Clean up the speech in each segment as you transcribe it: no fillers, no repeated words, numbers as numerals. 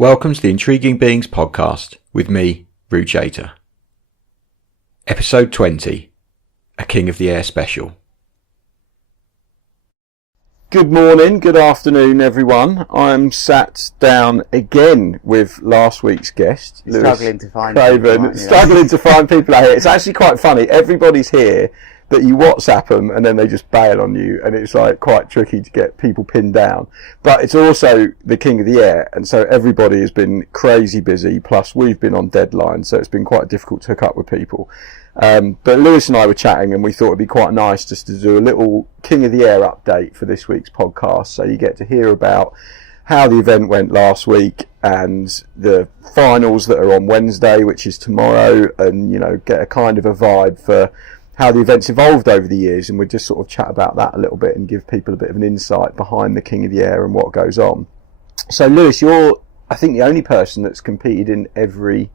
Welcome to the Intriguing Beings podcast with me, Ruchata. Episode 20, a King of the Air special. Good morning, good afternoon everyone. I'm sat down again with last week's guest, Lewis Struggling to find people out here. It's actually quite funny. Everybody's here, but you WhatsApp them and then they just bail on you, and it's like quite tricky to get people pinned down. But it's also the King of the Air, and so everybody has been crazy busy, plus we've been on deadline, so it's been quite difficult to hook up with people. But Lewis and I were chatting and we thought it'd be quite nice just to do a little King of the Air update for this week's podcast, so you get to hear about how the event went last week and the finals that are on Wednesday, which is tomorrow, and get a kind of a vibe for how the event's evolved over the years, and we'll just sort of chat about that a little bit and give people a bit of an insight behind the King of the Air and what goes on. So Lewis, you're, I think, the only person that's competed in every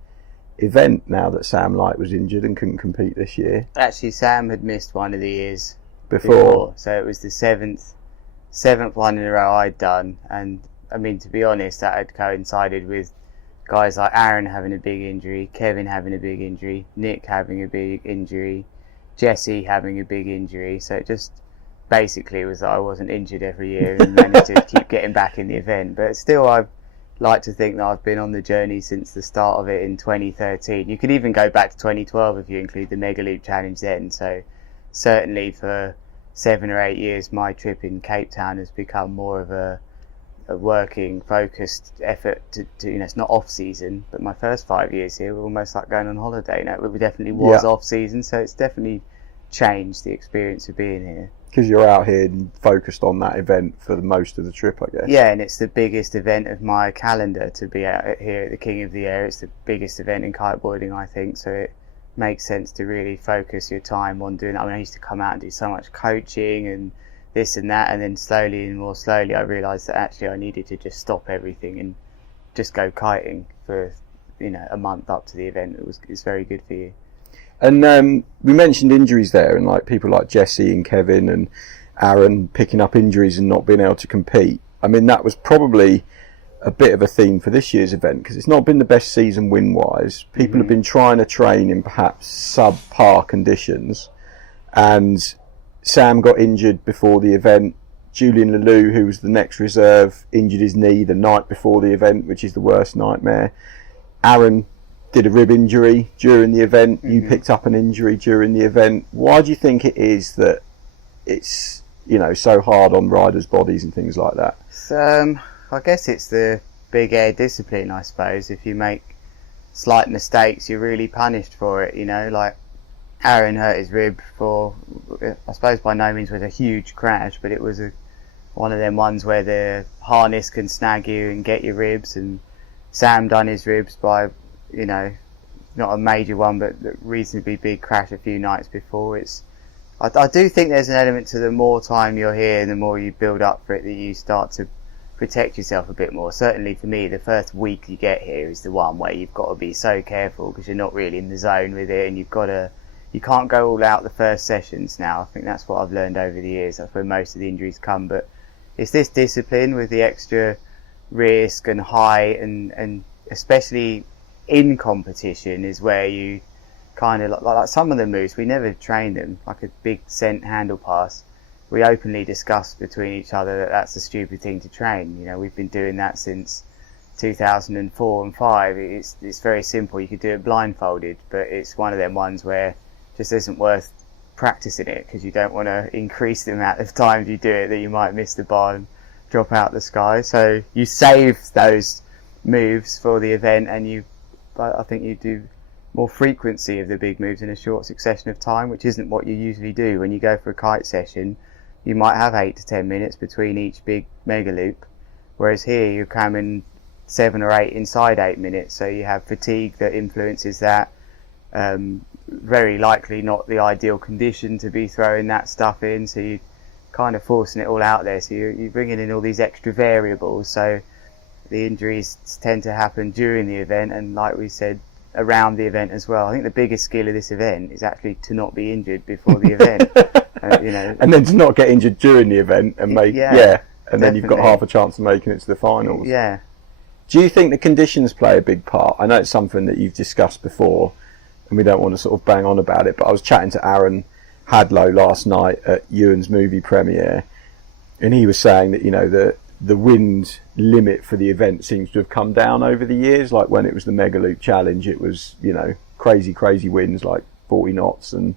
event now that Sam Light was injured and couldn't compete this year. Actually, Sam had missed one of the years before. So it was the seventh one in a row I'd done, and I mean, to be honest, that had coincided with guys like Aaron having a big injury, Kevin having a big injury, Nick having a big injury, Jesse having a big injury. So it just basically was that I wasn't injured every year and managed to keep getting back in the event. But still, I'd like to think that I've been on the journey since the start of it in 2013. You could even go back to 2012 if you include the Mega Loop Challenge then. So certainly for 7 or 8 years, my trip in Cape Town has become more of a working, focused effort to it's not off season, but my first 5 years here were almost like going on holiday. No, it definitely was off season, so it's definitely changed the experience of being here. Because you're out here and focused on that event for most of the trip, I guess. Yeah, and it's the biggest event of my calendar to be out here at the King of the Air. It's the biggest event in kiteboarding, I think, so it makes sense to really focus your time on doing that. I mean, I used to come out and do so much coaching and this and that, and then slowly and more slowly I realised that actually I needed to just stop everything and just go kiting for a month up to the event. It's very good for you. And we mentioned injuries there, and like people like Jesse and Kevin and Aaron picking up injuries and not being able to compete. I mean, that was probably a bit of a theme for this year's event, because it's not been the best season win-wise. People have been trying to train in perhaps subpar conditions, and Sam got injured before the event. Julian Leloup, who was the next reserve, injured his knee the night before the event, which is the worst nightmare. Aaron did a rib injury during the event. You picked up an injury during the event. Why do you think it is that it's so hard on riders' bodies and things like that? I guess it's the big air discipline, I suppose. If you make slight mistakes, you're really punished for it. Like Aaron hurt his rib for, I suppose by no means was a huge crash, but it was one of them ones where the harness can snag you and get your ribs. And Sam done his ribs by, not a major one, but a reasonably big crash a few nights before. I do think there's an element to the more time you're here and the more you build up for it, that you start to protect yourself a bit more. Certainly for me, the first week you get here is the one where you've got to be so careful, because you're not really in the zone with it, and you can't go all out the first sessions now. I think that's what I've learned over the years. That's where most of the injuries come. But it's this discipline with the extra risk and height, and especially in competition is where you kind of like some of the moves, we never train them, like a big scent handle pass. We openly discuss between each other that that's a stupid thing to train. We've been doing that since 2004 and 5. It's very simple. You could do it blindfolded, but it's one of them ones where it just isn't worth practicing it, because you don't want to increase the amount of times you do it that you might miss the bar and drop out the sky. So you save those moves for the event, and I think you do more frequency of the big moves in a short succession of time, which isn't what you usually do. When you go for a kite session, you might have 8 to 10 minutes between each big mega loop, whereas here you're cramming 7 or 8 inside 8 minutes, so you have fatigue that influences that. Very likely not the ideal condition to be throwing that stuff in, so you're kind of forcing it all out there, so you're bringing in all these extra variables. So the injuries tend to happen during the event, and like we said, around the event as well. I think the biggest skill of this event is actually to not be injured before the event. And then to not get injured during the event and make and definitely. then you've got half a chance of making it to the finals. Yeah, Do you think the conditions play a big part? I know it's something that you've discussed before, and we don't want to sort of bang on about it, but I was chatting to Aaron Hadlow last night at Ewan's movie premiere, and he was saying that, you know, the wind limit for the event seems to have come down over the years. Like when it was the Mega Loop Challenge, it was, you know, crazy winds, like 40 knots, and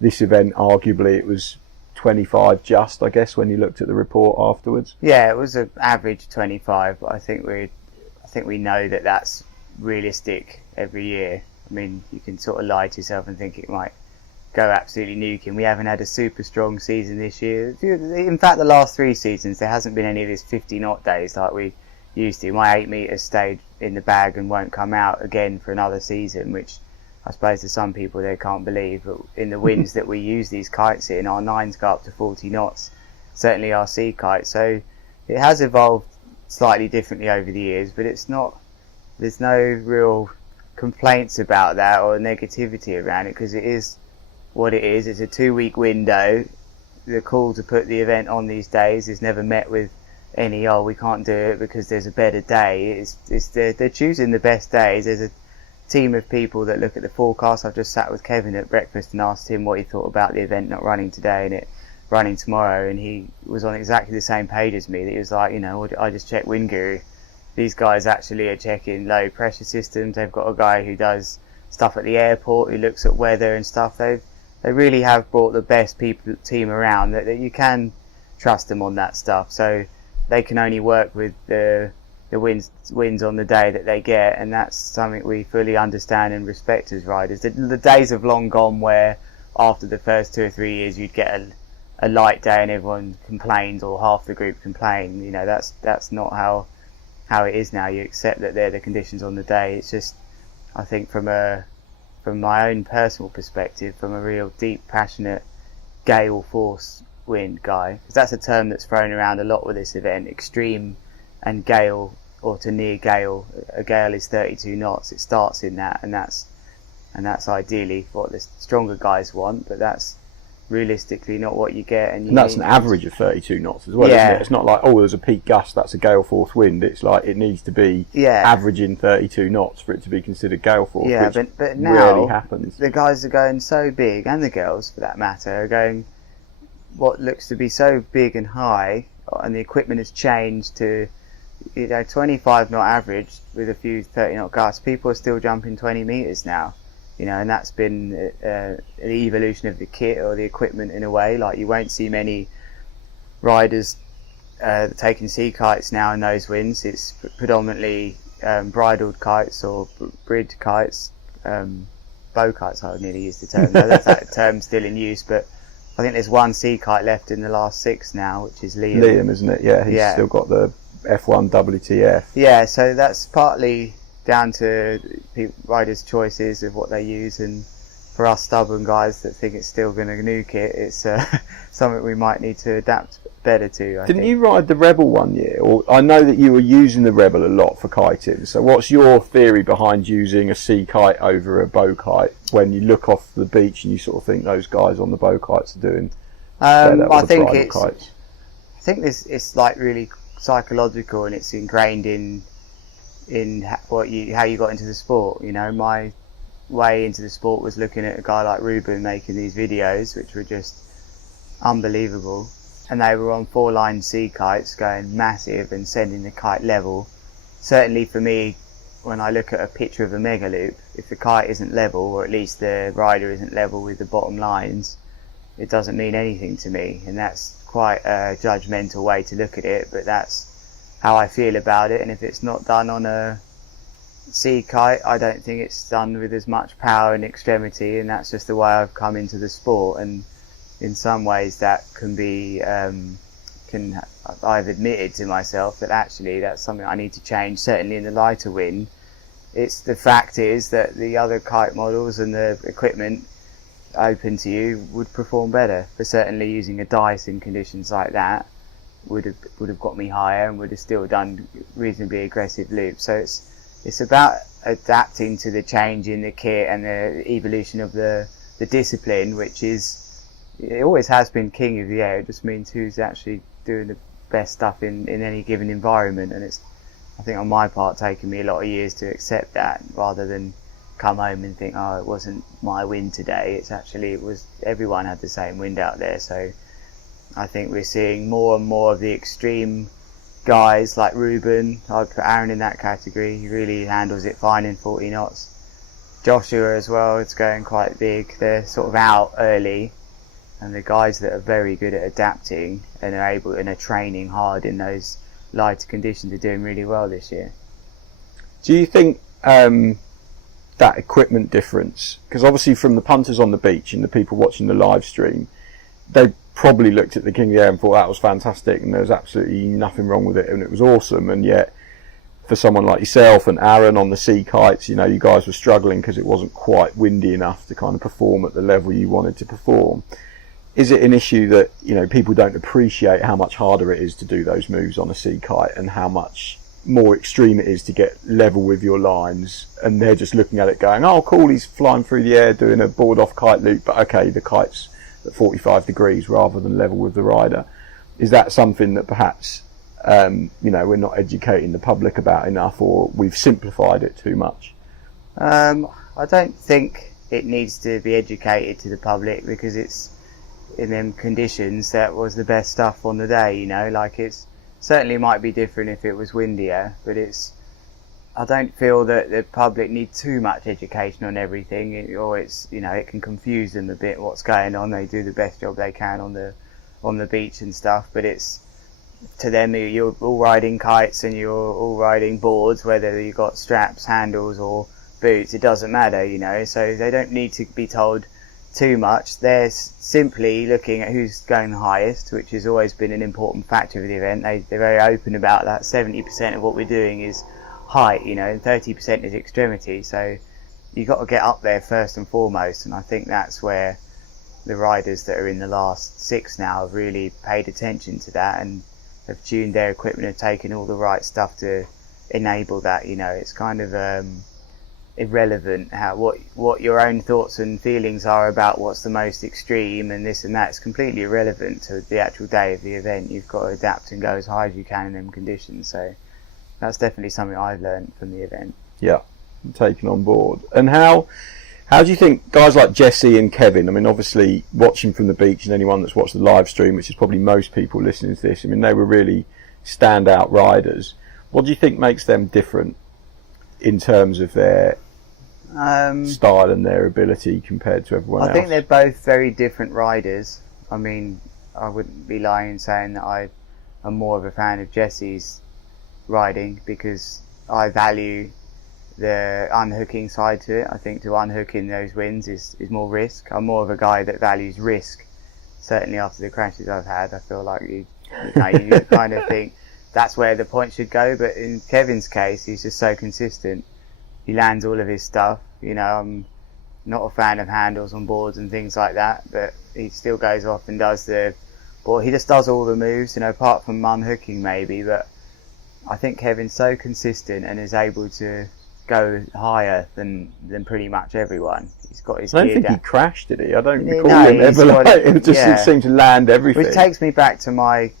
this event, arguably, it was 25 just, I guess, when you looked at the report afterwards. Yeah, it was an average 25, but I think we know that that's realistic every year. I mean, you can sort of lie to yourself and think it might go absolutely nuking. We haven't had a super strong season this year. In fact, the last 3 seasons, there hasn't been any of these 50 knot days like we used to. My 8 meters stayed in the bag and won't come out again for another season, which I suppose to some people they can't believe. But in the winds that we use these kites in, our 9s go up to 40 knots, certainly our sea kites. So it has evolved slightly differently over the years, but there's no real complaints about that or negativity around it, because it is what it is. It's a 2-week window. The call to put the event on these days is never met with any, oh, we can't do it because there's a better day. They're choosing the best days. There's a team of people that look at the forecast. I've just sat with Kevin at breakfast and asked him what he thought about the event not running today and it running tomorrow, and he was on exactly the same page as me. That he was like, you know, I just checked Wind Guru. These guys actually are checking low pressure systems. They've got a guy who does stuff at the airport, who looks at weather and stuff. They really have brought the best team around that you can trust them on that stuff. So they can only work with the winds on the day that they get, and that's something we fully understand and respect as riders. The days have long gone where after the first 2 or 3 years you'd get a light day and everyone complained, or half the group complained. You know, that's not how it is now. You accept that they're the conditions on the day. It's just, I think from my own personal perspective, from a real deep, passionate gale force wind guy, because that's a term that's thrown around a lot with this event, extreme and gale, or to near gale. A gale is 32 knots. It starts in that, and that's ideally what the stronger guys want, but that's realistically not what you get. And that's an average of 32 knots as well, isn't it? It's not like, oh, there's a peak gust, that's a gale force wind. It's like it needs to be averaging 32 knots for it to be considered gale force, which but now rarely happens. The guys are going so big, and the girls for that matter, are going what looks to be so big and high, and the equipment has changed to, you know, 25 knot average with a few 30 knot gusts. People are still jumping 20 meters now. You know, and that's been the evolution of the kit or the equipment in a way. Like, you won't see many riders taking sea kites now in those winds. It's predominantly bridled kites or brid kites, bow kites. I would nearly use the term. That term's still in use, but I think there's one sea kite left in the last 6 now, which is Liam. Liam, isn't it? Yeah, he's still got the F1 WTF. Yeah, so that's partly down to riders' choices of what they use, and for us stubborn guys that think it's still going to nuke it, it's something we might need to adapt better to. Didn't you ride the Rebel one year? Or I know that you were using the Rebel a lot for kiting, so what's your theory behind using a sea kite over a bow kite when you look off the beach and you sort of think those guys on the bow kites are doing better? I think it's like really psychological, and it's ingrained in how you got into the sport. You know, my way into the sport was looking at a guy like Ruben making these videos, which were just unbelievable, and they were on 4-line sea kites going massive and sending the kite level. Certainly for me, when I look at a picture of a mega loop, if the kite isn't level, or at least the rider isn't level with the bottom lines, it doesn't mean anything to me. And that's quite a judgmental way to look at it, but that's how I feel about it. And if it's not done on a sea kite, I don't think it's done with as much power and extremity, and that's just the way I've come into the sport. And in some ways that can be I've admitted to myself that actually that's something I need to change, certainly in the lighter wind. It's the fact is that the other kite models and the equipment open to you would perform better, but certainly using a dice in conditions like that would have got me higher and would have still done reasonably aggressive loops. So it's about adapting to the change in the kit and the evolution of the discipline, which it always has been king of the air. It just means who's actually doing the best stuff in any given environment, and it's I think on my part, taken me a lot of years to accept that, rather than come home and think, oh, it wasn't my wind today. It's actually, everyone had the same wind out there. So I think we're seeing more and more of the extreme guys like Ruben. I'd put Aaron in that category. He really handles it fine in 40 knots. Joshua as well, it's going quite big. They're sort of out early, and the guys that are very good at adapting and are training hard in those lighter conditions are doing really well this year. Do you think that equipment difference, because obviously from the punters on the beach and the people watching the live stream, they probably looked at the King of the Air and thought that was fantastic and there was absolutely nothing wrong with it and it was awesome, and yet for someone like yourself and Aaron on the sea kites, you know, you guys were struggling because it wasn't quite windy enough to kind of perform at the level you wanted to perform. Is it an issue that, you know, people don't appreciate how much harder it is to do those moves on a sea kite and how much more extreme it is to get level with your lines, and they're just looking at it going, oh cool, he's flying through the air doing a board off kite loop, but okay, the kite's at 45 degrees rather than level with the rider? Is that something that perhaps you know, we're not educating the public about enough, or we've simplified it too much? I don't think it needs to be educated to the public, because it's in them conditions that was the best stuff on the day, you know. Like, it's certainly might be different if it was windier, but I don't feel that the public need too much education on everything, or it's, you know, it can confuse them a bit what's going on. They do the best job they can on the beach and stuff, but it's, to them, you're all riding kites and you're all riding boards, whether you've got straps, handles or boots, it doesn't matter, you know. So they don't need to be told too much. They're simply looking at who's going the highest, which has always been an important factor of the event. They're very open about that. 70% of what we're doing is height, you know, and 30% is extremity. So you've got to get up there first and foremost, and I think that's where the riders that are in the last 6 now have really paid attention to that and have tuned their equipment, have taken all the right stuff to enable that. You know, it's kind of irrelevant what your own thoughts and feelings are about what's the most extreme and this and that. It's completely irrelevant to the actual day of the event. You've got to adapt and go as high as you can in them conditions. So that's definitely something I've learned from the event. Yeah, taken on board. And how do you think guys like Jesse and Kevin, I mean, obviously watching from the beach, and anyone that's watched the live stream, which is probably most people listening to this, I mean, they were really standout riders. What do you think makes them different in terms of their style and their ability compared to everyone else? I think they're both very different riders. I mean, I wouldn't be lying in saying that I am more of a fan of Jesse's riding, because I value the unhooking side to it. I think to unhook in those winds is more risk. I'm more of a guy that values risk. Certainly after the crashes I've had, I feel like you kind of think that's where the point should go. But in Kevin's case, he's just so consistent. He lands all of his stuff. You know, I'm not a fan of handles on boards and things like that, but he still goes off and does he just does all the moves, you know, apart from unhooking maybe. But I think Kevin's so consistent and is able to go higher than pretty much everyone. He's got his I don't gear think down. he crashed, did he? I don't recall him ever it seemed to land everything. Which takes me back to my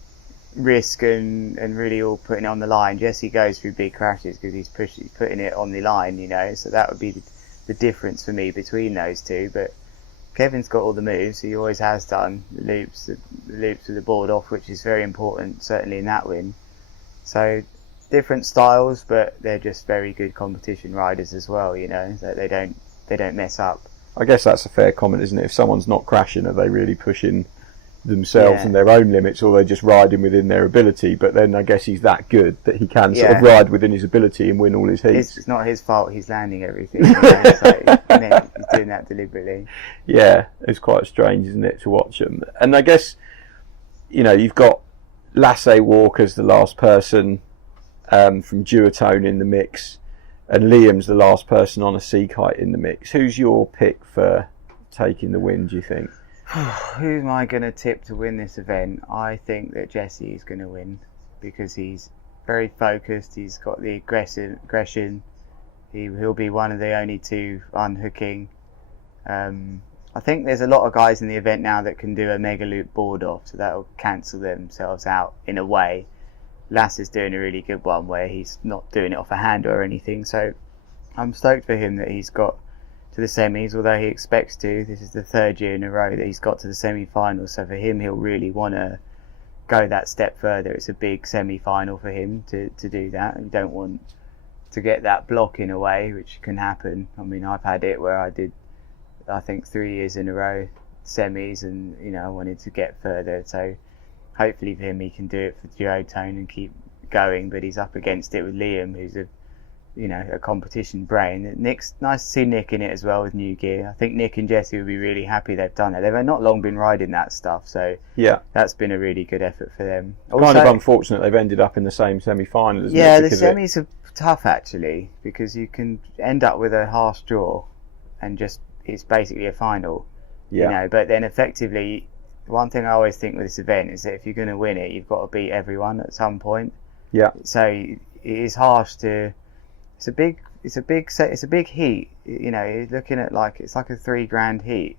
risk and really all putting it on the line. Jesse goes through big crashes because he's putting it on the line, you know, so that would be the difference for me between those two. But Kevin's got all the moves, he always has done, the loops with the board off, which is very important, certainly in that win. So different styles, but they're just very good competition riders as well, you know, that they don't mess up. I guess that's a fair comment, isn't it? If someone's not crashing, are they really pushing themselves and their own limits, or they're just riding within their ability? But then I guess he's that good that he can sort of ride within his ability and win all his heats. It's not his fault he's landing everything, you know? So, he's doing that deliberately. Yeah, it's quite strange, isn't it, to watch them. And I guess, you know, you've got Lasse Walker's the last person from Duotone in the mix, and Liam's the last person on a sea kite in the mix. Who's your pick for taking the win, do you think? Who am I going to tip to win this event? I think that Jesse is going to win, because he's very focused, he's got the aggression, he'll be one of the only two unhooking. I think there's a lot of guys in the event now that can do a mega loop board off, so that'll cancel themselves out in a way. Lasse's doing a really good one where he's not doing it off a hand or anything. So I'm stoked for him that he's got to the semis, although he expects to. This is the third year in a row that he's got to the semi-final, so for him he'll really want to go that step further. It's a big semi-final for him to do that. You don't want to get that block in a way, which can happen. I mean, I've had it where I did, I think, 3 years in a row semis, and I wanted to get further, so hopefully for him he can do it for duotone and keep going. But he's up against it with Liam, who's a competition brain. Nick's nice to see Nick in it as well with new gear. I think Nick and Jesse will be really happy they've done it. They've not long been riding that stuff, so yeah, that's been a really good effort for them. Kind of unfortunate they've ended up in the same semi-final, isn't it? Yeah, the semis are tough actually, because you can end up with a harsh draw and just it's basically a final. Yeah. But then effectively, one thing I always think with this event is that if you're going to win it, you've got to beat everyone at some point. Yeah. So it is harsh to. It's a big heat. You're looking at it's like a $3,000 heat.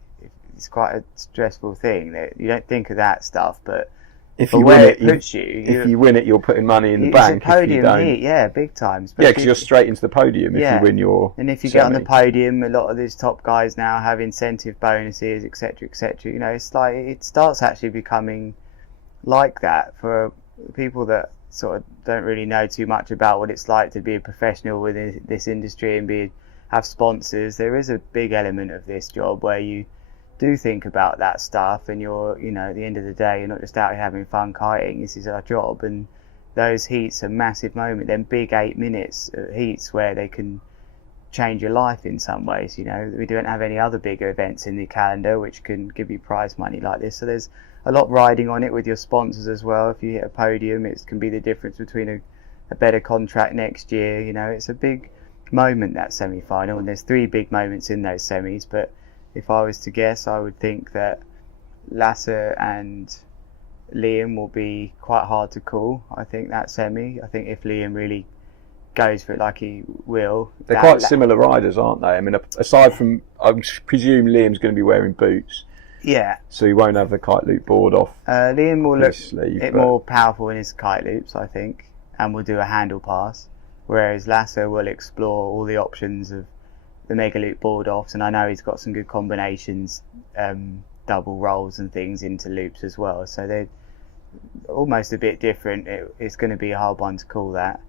It's quite a stressful thing. That you don't think of that stuff, but if you win it, if you win it, you're putting money in the bank. It's a podium heat, yeah, big times. Yeah, because you're straight into the podium if you win your. And if you get on the podium, a lot of these top guys now have incentive bonuses, etc., etc. It's like it starts actually becoming like that for people that sort of don't really know too much about what it's like to be a professional within this industry and have sponsors. There is a big element of this job where you do think about that stuff, and you're at the end of the day, you're not just out here having fun kiting. This is our job, and those heats are massive moment. Then big 8 minutes heats where they can change your life in some ways. We don't have any other bigger events in the calendar which can give you prize money like this, so there's a lot riding on it with your sponsors as well. If you hit a podium, it can be the difference between a better contract next year. It's a big moment, that semi-final, and there's 3 big moments in those semis. But if I was to guess, I would think that Lasse and Liam will be quite hard to call. I think that semi, I think if Liam really goes for it like he will. They're quite similar riders, aren't they? I mean, aside from, I presume Liam's going to be wearing boots. Yeah. So he won't have the kite loop board off. Liam will look more powerful in his kite loops, I think, and will do a handle pass, whereas Lasse will explore all the options of the mega loop board offs, and I know he's got some good combinations, double rolls and things into loops as well, so they're almost a bit different. It's going to be a hard one to call that.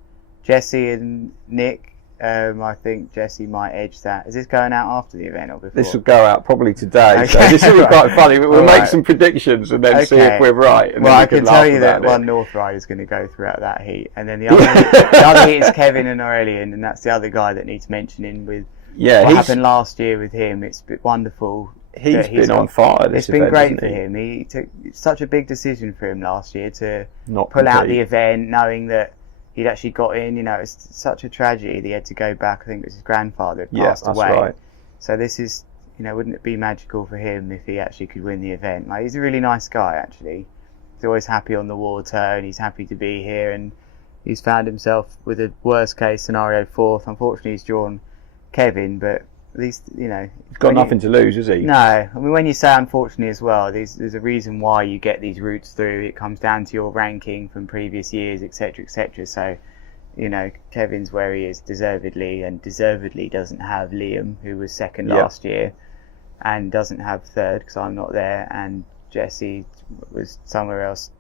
Jesse and Nick, I think Jesse might edge that. Is this going out after the event or before? This will go out probably today. Okay. So this will be quite funny. We'll make some predictions and then see if we're right. And well, then I can tell you that one North rider is going to go throughout that heat, and then the other heat is Kevin and Aurelian, and that's the other guy that needs mentioning with what happened last year with him. It's been wonderful. He's been on fire. It's been great for him. He took such a big decision for him last year to pull out the event, knowing that he'd actually got in. It's such a tragedy that he had to go back. I think it was his grandfather had passed away. Right. So this is, wouldn't it be magical for him if he actually could win the event? He's a really nice guy, actually. He's always happy on the water, and he's happy to be here, and he's found himself with a worst case scenario 4th. Unfortunately, he's drawn Kevin, but at least, he's got nothing to lose, has he? No. I mean, when you say unfortunately as well, there's a reason why you get these routes through. It comes down to your ranking from previous years, etc., etc. So, Kevin's where he is deservedly, and deservedly doesn't have Liam, who was second last year, and doesn't have third because I'm not there, and Jesse was somewhere else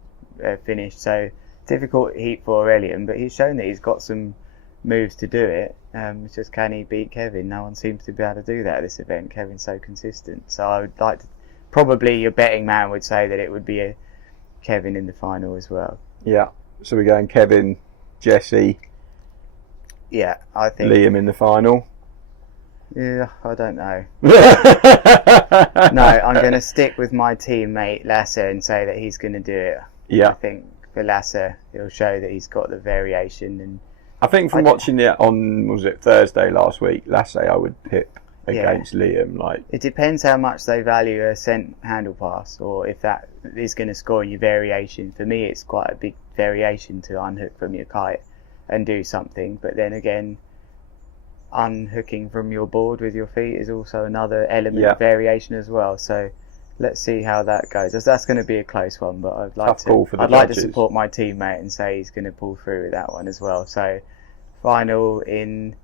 finished. So, difficult heat for Aurelian, but he's shown that he's got some moves to do it. It's just, can he beat Kevin? No one seems to be able to do that at this event. Kevin's so consistent. So I would like to, probably your betting man would say that it would be a Kevin in the final as well. Yeah. So we're going Kevin, Jesse. Yeah, I think Liam in the final. Yeah, I don't know. No, I'm going to stick with my teammate Lasse and say that he's going to do it. Yeah. I think for Lasse, he'll show that he's got the variation, and I think from watching it on, was it Thursday last week, Lasse I would pip against Liam. It depends how much they value a scent handle pass, or if that is going to score in your variation. For me, it's quite a big variation to unhook from your kite and do something, but then again, unhooking from your board with your feet is also another element of variation as well. So let's see how that goes. That's going to be a close one, but I'd like to support my teammate and say he's going to pull through with that one as well. So, final in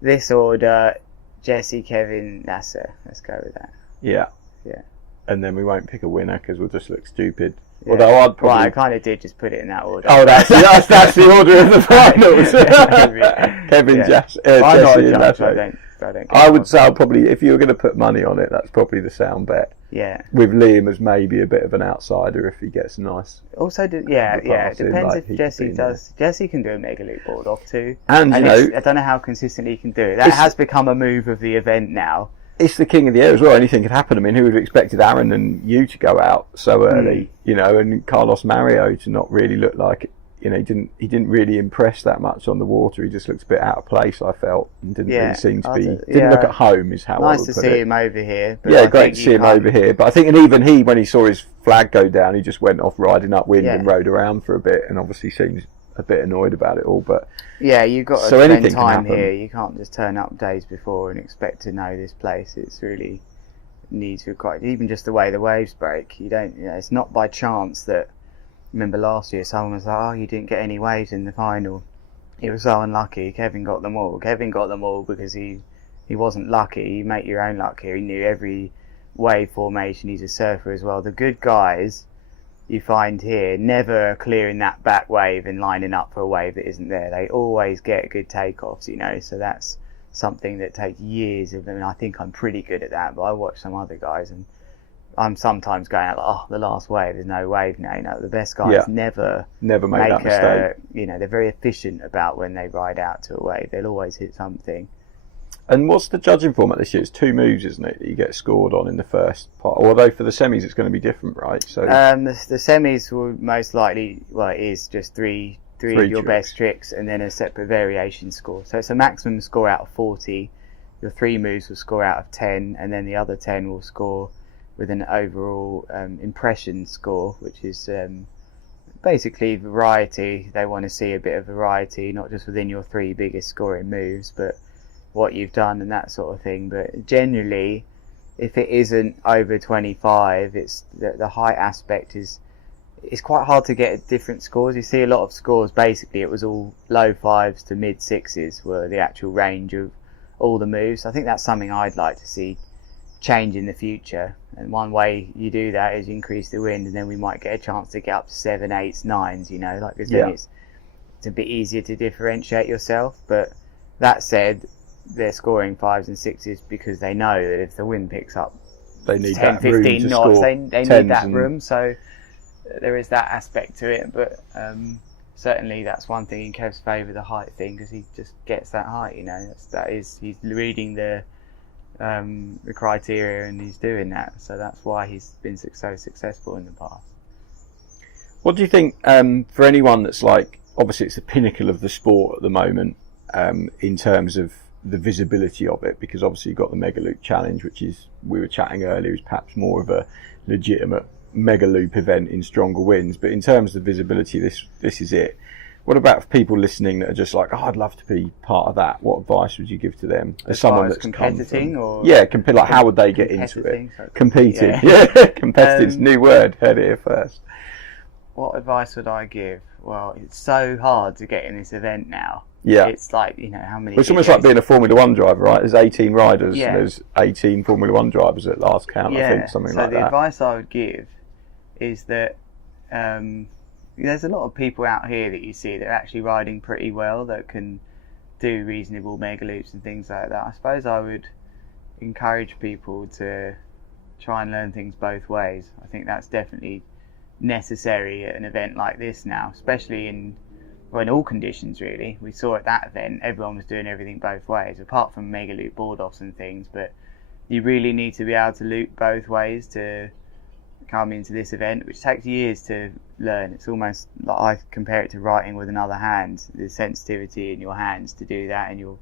this order: Jesse, Kevin, Nasser. Let's go with that. Yeah. Yeah. And then we won't pick a winner because we'll just look stupid. Yeah. Although I'd probably... Well, I kind of did just put it in that order. Oh, that's the order of the finals. Kevin, Jesse, and Nasser. I would say probably, if you were going to put money on it, that's probably the sound bet. Yeah. With Liam as maybe a bit of an outsider if he gets a nice. Also, it depends if Jesse does. Jesse can do a mega loop board off too. And you know, I don't know how consistently he can do it. That has become a move of the event now. It's the king of the air as well. Anything could happen. I mean, who would have expected Aaron and you to go out so early? You know, and Carlos Mario to not really look like. You know, he didn't really impress that much on the water. He just looked a bit out of place, I felt, and didn't really seem to be. Didn't look at home, is how I would put it. Nice to see him over here. Yeah, great to see him over here. But I think, and even he, when he saw his flag go down, he just went off riding upwind and rode around for a bit, and obviously seems a bit annoyed about it all. But yeah, you've got to spend time here. You can't just turn up days before and expect to know this place. It's really needs to quite, even just the way the waves break. You don't. You know, it's not by chance that. Remember last year someone was like, oh, you didn't get any waves in the final. He was so unlucky. Kevin got them all. Kevin got them all because he wasn't lucky. You make your own luck here. He knew every wave formation. He's a surfer as well. The good guys you find here never are clearing that back wave and lining up for a wave that isn't there. They always get good takeoffs, you know, so that's something that takes years of them, and I think I'm pretty good at that, but I watch some other guys and I'm sometimes going out like, oh, the last wave, there's no wave now. You know, the best guys never make that mistake. You know, they're very efficient about when they ride out to a wave. They'll always hit something. And what's the judging format this year? It's 2 moves, isn't it, that you get scored on in the first part? Although for the semis it's going to be different, right? So the semis will most likely, well, it is just three of your best tricks and then a separate variation score. So it's a maximum score out of 40. Your 3 moves will score out of 10, and then the other 10 will score with an overall impression score, which is basically variety. They want to see a bit of variety, not just within your 3 biggest scoring moves, but what you've done and that sort of thing. But generally, if it isn't over 25, it's the height aspect is it's quite hard to get different scores. You see a lot of scores, basically it was all low 5s to mid 6s were the actual range of all the moves. I think that's something I'd like to see change in the future, and one way you do that is increase the wind, and then we might get a chance to get up to 7, 8s, 9s, you know, like, because then it's a bit easier to differentiate yourself. But that said, they're scoring 5s and 6s because they know that if the wind picks up they need 10, that 15 room knots, they need that and... room, so there is that aspect to it. But certainly that's one thing in Kev's favour, the height thing, because he just gets that height, you know. He's reading the criteria and he's doing that, so that's why he's been so successful in the past. What do you think for anyone that's like, obviously it's the pinnacle of the sport at the moment, in terms of the visibility of it, because obviously you've got the Mega Loop Challenge, which is, we were chatting earlier, is perhaps more of a legitimate Mega Loop event in stronger winds, but in terms of visibility, this is it. What about people listening that are just like, oh, I'd love to be part of that? What advice would you give to them? As someone that's competing, or like how would they get into it? Competing, competitive, new word, heard it here first. What advice would I give? Well, it's so hard to get in this event now. Yeah, it's like, you know, how many? Well, it's almost like being a Formula One driver, right? There's 18 riders, and there's 18 Formula One drivers at last count. I think something like that. So the advice I would give is that there's a lot of people out here that you see that are actually riding pretty well, that can do reasonable mega loops and things like that. I suppose I would encourage people to try and learn things both ways. I think that's definitely necessary at an event like this now, especially in all conditions really. We saw at that event everyone was doing everything both ways, apart from mega loop board offs and things, but you really need to be able to loop both ways to come into this event, which takes years to learn. It's almost like, I compare it to writing with another hand, the sensitivity in your hands to do that, and your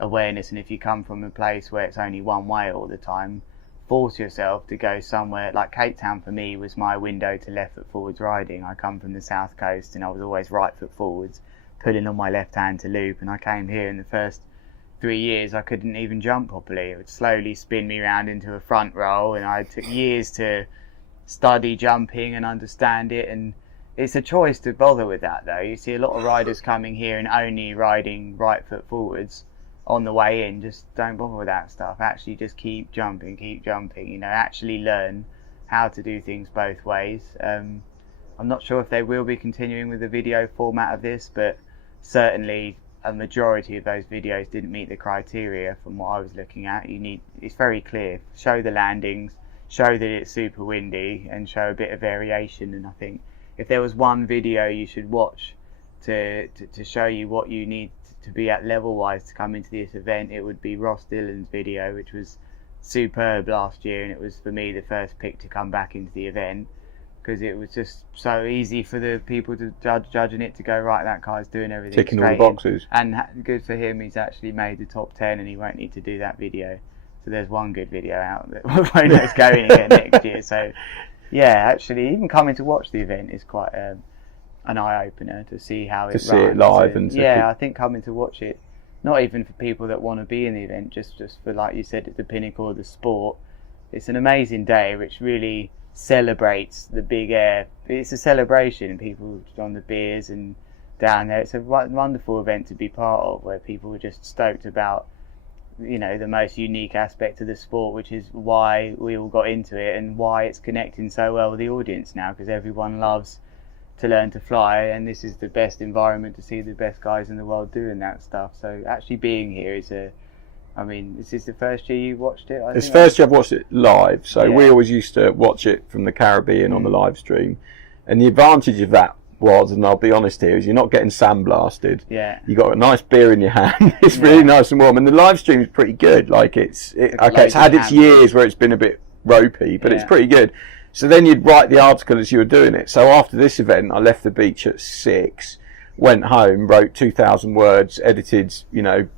awareness. And if you come from a place where it's only one way all the time, force yourself to go somewhere. Like Cape Town for me was my window to left foot forwards riding. I come from the south coast and I was always right foot forwards, pulling on my left hand to loop, and I came here in the first 3 years I couldn't even jump properly. It would slowly spin me around into a front roll, and I took years to study jumping and understand it. And it's a choice to bother with that, though. You see a lot of riders coming here and only riding right foot forwards on the way in. Just don't bother with that stuff. Actually just keep jumping, you know, actually learn how to do things both ways. I'm not sure if they will be continuing with the video format of this, but certainly a majority of those videos didn't meet the criteria from what I was looking at. It's very clear. Show the landings, show that it's super windy, and show a bit of variation. And I think if there was one video you should watch to show you what you need to be at level wise to come into this event, it would be Ross Dillon's video, which was superb last year, and it was for me the first pick to come back into the event, because it was just so easy for the people to judging it to go, right, that guy's doing everything, ticking all the boxes, and good for him, he's actually made the top 10 and he won't need to do that video. So there's one good video out that won't let us go in again next year. So yeah, actually even coming to watch the event is quite an eye-opener to see how it runs. See it live. And yeah, I think coming to watch it, not even for people that want to be in the event, just for, like you said, at the pinnacle of the sport, it's an amazing day which really celebrates the big air. It's a celebration, people on the beers and down there. It's a wonderful event to be part of, where people are just stoked about, you know, the most unique aspect of the sport, which is why we all got into it and why it's connecting so well with the audience now, because everyone loves to learn to fly, and this is the best environment to see the best guys in the world doing that stuff. So actually being here is I mean, this is the first year you watched it? It's the first year I've watched it live. So yeah. We always used to watch it from the Caribbean on the live stream. And the advantage of that was, and I'll be honest here, is you're not getting sandblasted. Yeah. You got a nice beer in your hand. It's really nice and warm. And the live stream is pretty good. Like it's had its years where it's been a bit ropey, but it's pretty good. So then you'd write the article as you were doing it. So after this event, I left the beach at 6. Went home, wrote 2,000 words, edited,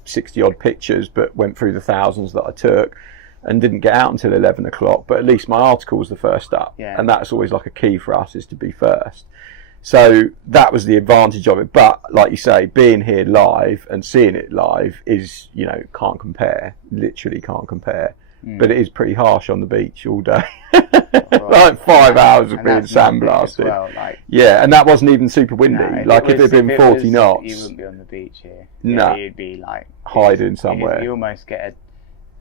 60 odd pictures, but went through the thousands that I took, and didn't get out until 11 o'clock. But at least my article was the first up. Yeah. And that's always like a key for us, is to be first. So that was the advantage of it. But like you say, being here live and seeing it live is, can't compare, literally can't compare. But it is pretty harsh on the beach all day. Like 5 hours of being sandblasted. Well, yeah, and that wasn't even super windy. No, if it had been 40 knots, you wouldn't be on the beach here. No, you'd be like hiding somewhere. You almost get a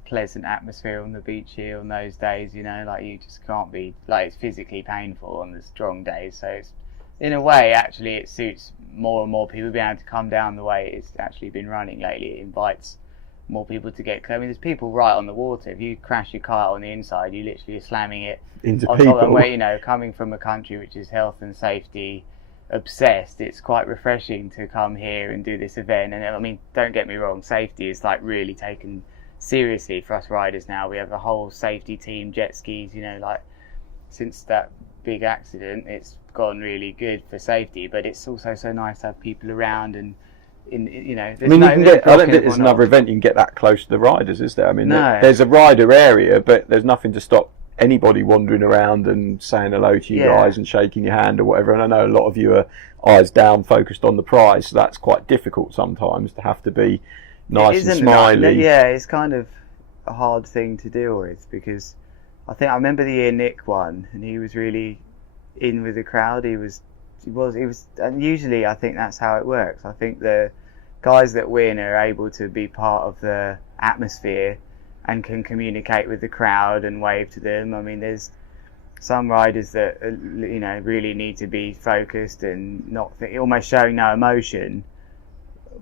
pleasant atmosphere on the beach here on those days. You just can't be it's physically painful on the strong days. So it's, in a way, actually, it suits more and more people being able to come down the way it's actually been running lately. It invites more people to get. I mean, there's people right on the water. If you crash your car on the inside, you literally are slamming it into on people. Top of where, coming from a country which is health and safety obsessed, it's quite refreshing to come here and do this event. And I mean, don't get me wrong, safety is really taken seriously for us riders now. We have a whole safety team, jet skis. Since that big accident, it's gone really good for safety. But it's also so nice to have people around and. I don't think there's another event you can get that close to the riders, is there? I mean, no. There's a rider area, but there's nothing to stop anybody wandering around and saying hello to you guys and shaking your hand or whatever. And I know a lot of you are eyes down, focused on the prize, so that's quite difficult sometimes to have to be nice and smiley. Yeah, it's kind of a hard thing to deal with, because I remember the year Nick won, and he was really in with the crowd. He was, and usually I think that's how it works. I think the guys that win are able to be part of the atmosphere and can communicate with the crowd and wave to them. I mean, there's some riders that really need to be focused and almost showing no emotion.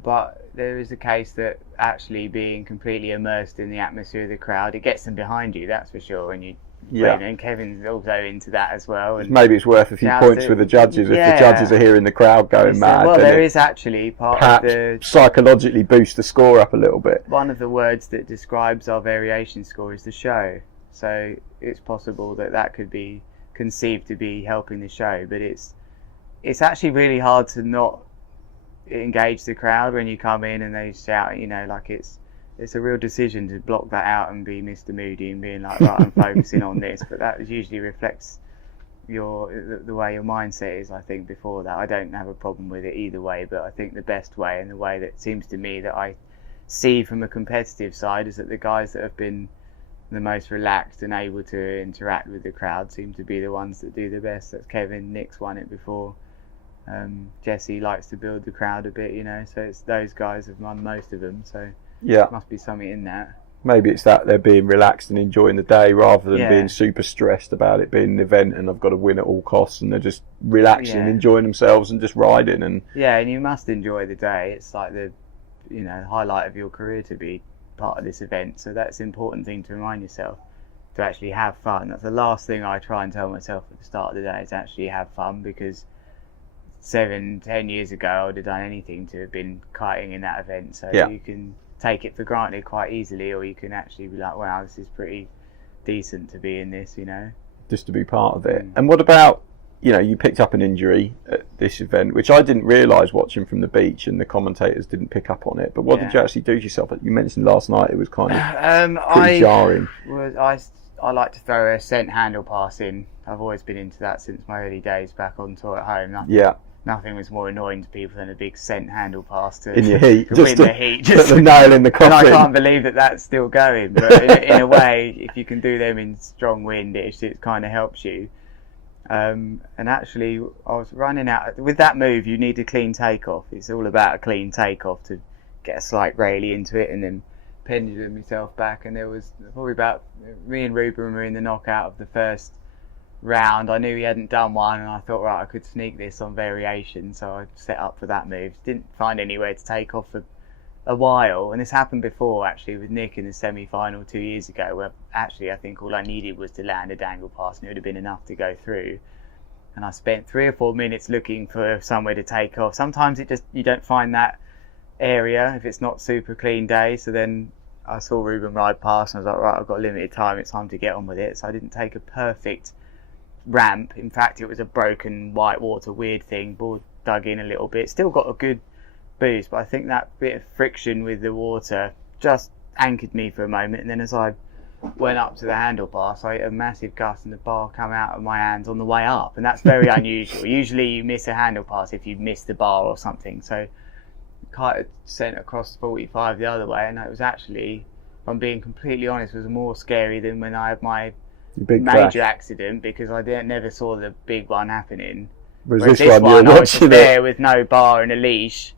But there is a case that actually being completely immersed in the atmosphere of the crowd, it gets them behind you, that's for sure. And and Kevin's also into that as well. And maybe it's worth a few points with the judges if the judges are hearing the crowd going mad. Well, there is actually part of the psychologically boost the score up a little bit. One of the words that describes our variation score is the show. So it's possible that could be conceived to be helping the show, but it's actually really hard to not engage the crowd when you come in and they shout. It's a real decision to block that out and be Mr. Moody and being right, I'm focusing on this. But that usually reflects the way your mindset is, I think, before that. I don't have a problem with it either way, but I think the best way, and the way that seems to me that I see from a competitive side is that the guys that have been the most relaxed and able to interact with the crowd seem to be the ones that do the best. That's Kevin. Nick's won it before. Jesse likes to build the crowd a bit, so it's those guys have won most of them, so yeah, must be something in that. Maybe it's that they're being relaxed and enjoying the day rather than being super stressed about it being an event and I've got to win at all costs, and they're just relaxing, enjoying themselves and just riding. And you must enjoy the day. It's like the highlight of your career to be part of this event, so that's an important thing to remind yourself, to actually have fun. That's the last thing I try and tell myself at the start of the day, is actually have fun, because 7-10 years ago I would have done anything to have been kiting in that event. So you can take it for granted quite easily, or you can actually be like, wow, this is pretty decent to be in this, just to be part of it. And what about, you picked up an injury at this event, which I didn't realise watching from the beach, and the commentators didn't pick up on it, but what did you actually do to yourself? You mentioned last night it was kind of pretty jarring. I like to throw a scent handle pass in. I've always been into that since my early days back on tour at home. Nothing was more annoying to people than a big scent handle pass to in your heat, to win the heat. Just put the nail in the coffin. And I can't believe that that's still going. But in a way, if you can do them in strong wind, it kind of helps you. And actually, I was running out with that move. You need a clean takeoff. It's all about a clean takeoff to get a slight railie into it, and then pendulum myself back. And there was probably about me and Ruben were in the knockout of the first round. I knew he hadn't done one, and I thought, right, I could sneak this on variation, so I set up for that move. Didn't find anywhere to take off for a while, and this happened before actually with Nick in the semi-final 2 years ago, where actually I think all I needed was to land a dangle pass and it would have been enough to go through, and I spent 3 or 4 minutes looking for somewhere to take off. Sometimes you don't find that area if it's not super clean day. So then I saw Ruben ride past and I was like, right, I've got limited time, it's time to get on with it. So I didn't take a perfect ramp. In fact, it was a broken whitewater weird thing, board dug in a little bit, still got a good boost, but I think that bit of friction with the water just anchored me for a moment, and then as I went up to the handle pass, I hit a massive gust and the bar come out of my hands on the way up, and that's very unusual. Usually you miss a handle pass if you miss the bar or something, so kite had sent across 45 the other way, and it was actually, if I'm being completely honest, was more scary than when I had my major accident, because I never saw the big one happening. Whereas this one I was there with no bar and a leash,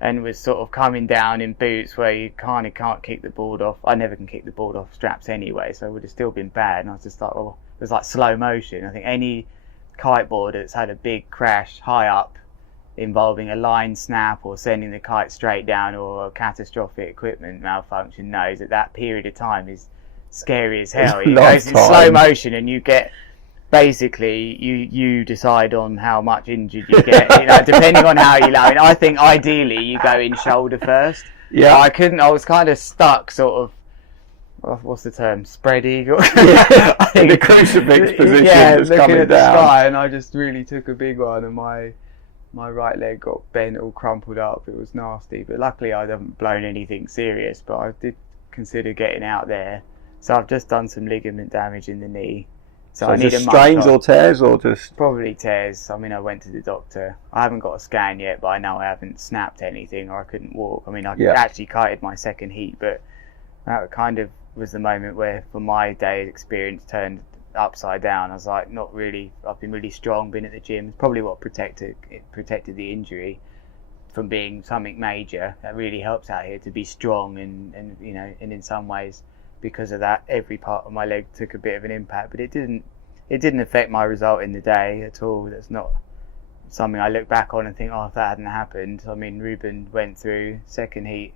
and was sort of coming down in boots where you can't kick the board off. I never can kick the board off straps anyway, so it would have still been bad. And I was just like, well, it was like slow motion. I think any kiteboard that's had a big crash high up involving a line snap or sending the kite straight down or a catastrophic equipment malfunction knows that period of time is scary as hell. It goes in slow motion, and you get basically you decide on how much injured you get, depending on how you land. I think ideally you go in shoulder first. I was kind of stuck, sort of, what's the term, spread eagle. I think the crucifix position, just looking coming at the down. sky, and I just really took a big one, and my right leg got bent, all crumpled up. It was nasty, but luckily I haven't blown anything serious, but I did consider getting out there. So I've just done some ligament damage in the knee. So I need a strains or tears, or just probably tears. I mean, I went to the doctor. I haven't got a scan yet, but I know I haven't snapped anything, or I couldn't walk. I mean, I actually kited my second heat, but that kind of was the moment where, for my day's experience, turned upside down. I was like, not really. I've been really strong, been at the gym. It's probably what protected the injury from being something major. That really helps out here to be strong, and in some ways, because of that, every part of my leg took a bit of an impact, but it didn't affect my result in the day at all. That's not something I look back on and think, oh, if that hadn't happened. I mean, Ruben went through second heat.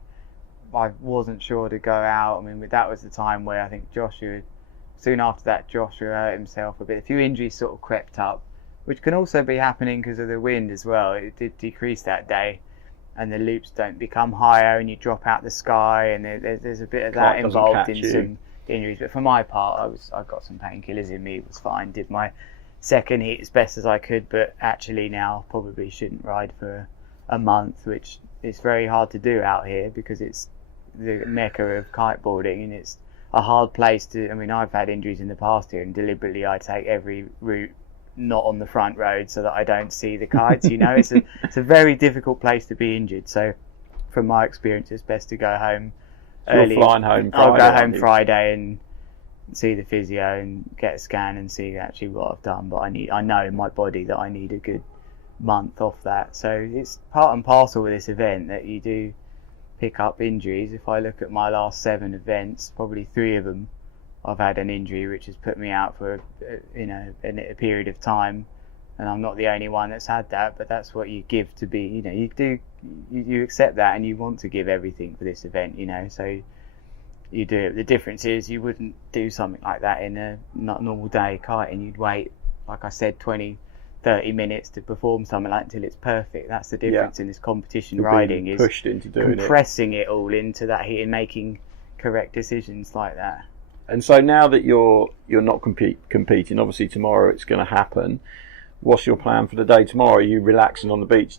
I wasn't sure to go out. I mean, that was the time where I think soon after that, Joshua hurt himself a bit. A few injuries sort of crept up, which can also be happening because of the wind as well. It did decrease that day, and the loops don't become higher, and you drop out the sky, and there's a bit of that involved in some injuries. But for my part, I got some painkillers in me. It was fine. Did my second heat as best as I could, but actually now probably shouldn't ride for a month, which is very hard to do out here because it's the mecca of kiteboarding, and it's a hard place to. I mean, I've had injuries in the past here, and deliberately I take every route not on the front road so that I don't see the kites. It's a very difficult place to be injured. So from my experience, it's best to go home early. You're flying home Friday. I'll go home aren't you? Friday and see the physio and get a scan and see actually what I've done. But I know in my body that I need a good month off that. So it's part and parcel with this event that you do pick up injuries. If I look at my last 7 events, probably 3 of them I've had an injury which has put me out for a period of time, and I'm not the only one that's had that. But that's what you give to be, you accept that, and you want to give everything for this event, so you do it. The difference is you wouldn't do something like that in a not normal day kiting. You'd wait, like I said, 20-30 minutes to perform something like until it's perfect. That's the difference in this competition riding, is pushed into doing compressing it all into that heat and making correct decisions like that. And so now that you're not competing, obviously tomorrow it's going to happen. What's your plan for the day tomorrow? Are you relaxing on the beach,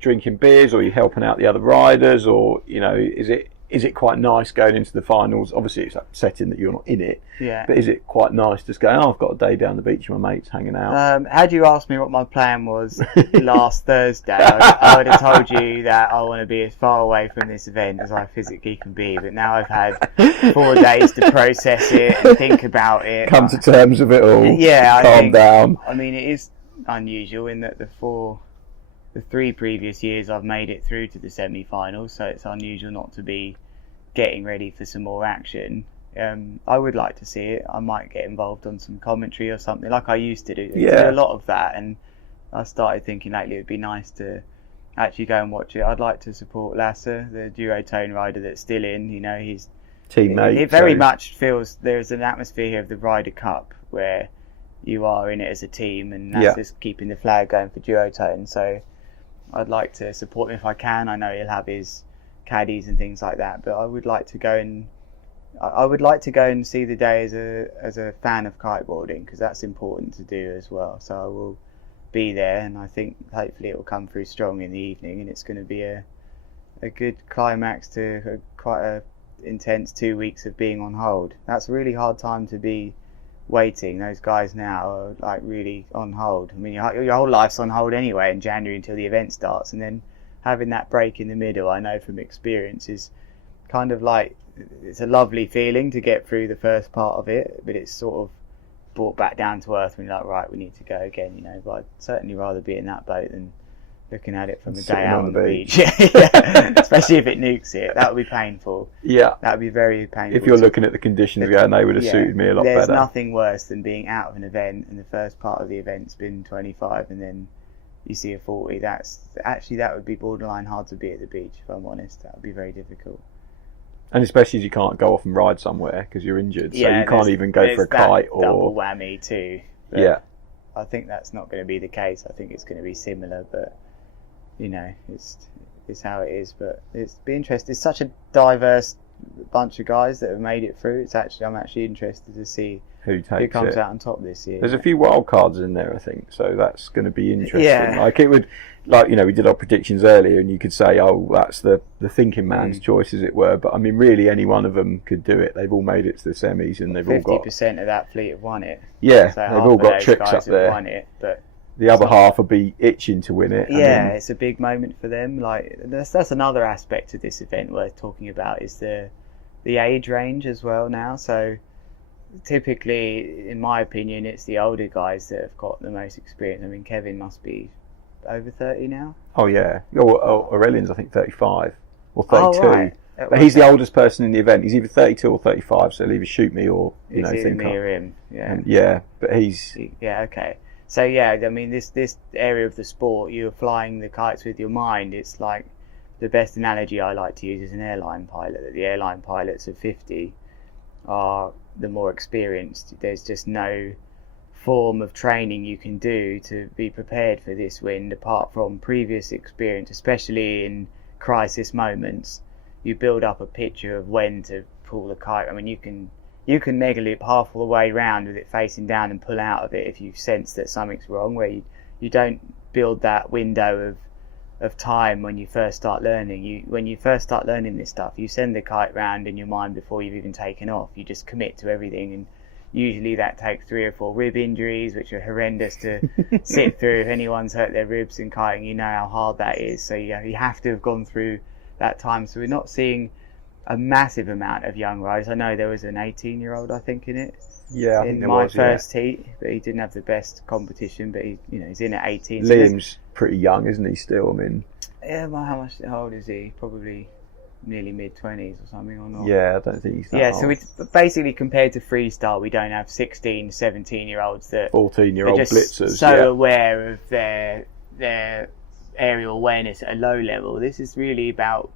drinking beers, or are you helping out the other riders, or is it quite nice going into the finals? Obviously it's upsetting that you're not in it, but is it quite nice just going, I've got a day down the beach with my mates hanging out? Had you asked me what my plan was last Thursday, I would have told you that I want to be as far away from this event as I physically can be. But now I've had 4 days to process it and think about it. Come to terms with it all. Yeah, calm down. I mean, it is unusual in that the 3 previous years I've made it through to the semi-finals, so it's unusual not to be getting ready for some more action. I would like to see it. I might get involved on some commentary or something like I used to do. I do a lot of that, and I started thinking lately it would be nice to actually go and watch it. I'd like to support Lasse, the duotone rider that's still in. He's teammate. It very much feels there's an atmosphere here of the Ryder Cup where you are in it as a team, and that's just keeping the flag going for duotone. So I'd like to support him if I can. I know he'll have his caddies and things like that, but I would like to go and see the day as a fan of kiteboarding, because that's important to do as well. So I will be there, and I think hopefully it will come through strong in the evening, and it's going to be a good climax to quite a intense 2 weeks of being on hold. That's a really hard time to be waiting. Those guys now are like really on hold. I mean, your whole life's on hold anyway in January until the event starts, and then having that break in the middle, I know from experience, is kind of like, it's a lovely feeling to get through the first part of it, but it's sort of brought back down to earth when you're like, right, we need to go again, but I'd certainly rather be in that boat than looking at it from a day out on the beach. Especially if it nukes it, that would be painful. That would be very painful. If you're looking at the conditions again, they would have suited me a lot better. There's nothing worse than being out of an event and the first part of the event's been 25 and then you see a 40. That would be borderline hard to be at the beach, if I'm honest. That would be very difficult. And especially as you can't go off and ride somewhere because you're injured, so you can't even go for a kite or double whammy too. But I think that's not going to be the case. I think it's going to be similar, but it's how it is. But it's be interesting. It's such a diverse bunch of guys that have made it through. I'm actually interested to see who comes out on top this year. There's a few wild cards in there, I think, so that's going to be interesting. Like it would, we did our predictions earlier, and you could say, oh, that's the thinking man's choice, as it were. But I mean, really, any one of them could do it. They've all made it to the semis, and they've all got 50% of that fleet have won it. Yeah, so they've all got tricks up there. Won it, but the other half will be itching to win it. It's a big moment for them. Like that's another aspect of this event worth talking about, is the age range as well now. So typically, in my opinion, it's the older guys that have got the most experience. I mean, Kevin must be over 30 now. Oh yeah, Aurelian's I think 35 or 32. Oh, right. But he's the oldest person in the event. He's either 32 or 35, so he'll either shoot me or it's either me or him. But he's okay. So I mean, this area of the sport, you're flying the kites with your mind. It's like, the best analogy I like to use is an airline pilot. That the airline pilots of 50 are the more experienced. There's just no form of training you can do to be prepared for this wind apart from previous experience, especially in crisis moments. You build up a picture of when to pull the kite. I mean, you can mega loop half the way round with it facing down and pull out of it if you sense that something's wrong, where you don't build that window of time when you first start learning. When you first start learning this stuff, you send the kite round in your mind before you've even taken off. You just commit to everything, and usually that takes 3 or 4 rib injuries, which are horrendous to sit through. If anyone's hurt their ribs in kiting, you know how hard that is. So you have to have gone through that time. So we're not seeing a massive amount of young riders. I know there was an 18-year-old, I think, in it. Yeah, I think in there my was, first heat, but he didn't have the best competition. But he's in at 18. Liam's pretty young, isn't he? Still, I mean. Yeah, well, how old is he? Probably nearly mid-20s or something, or not? Yeah, I don't think he's that Yeah, old. so it's basically, compared to freestyle, we don't have 16, 17-year-olds that 14-year-old are just blitzers. so aware of their aerial awareness at a low level. This is really about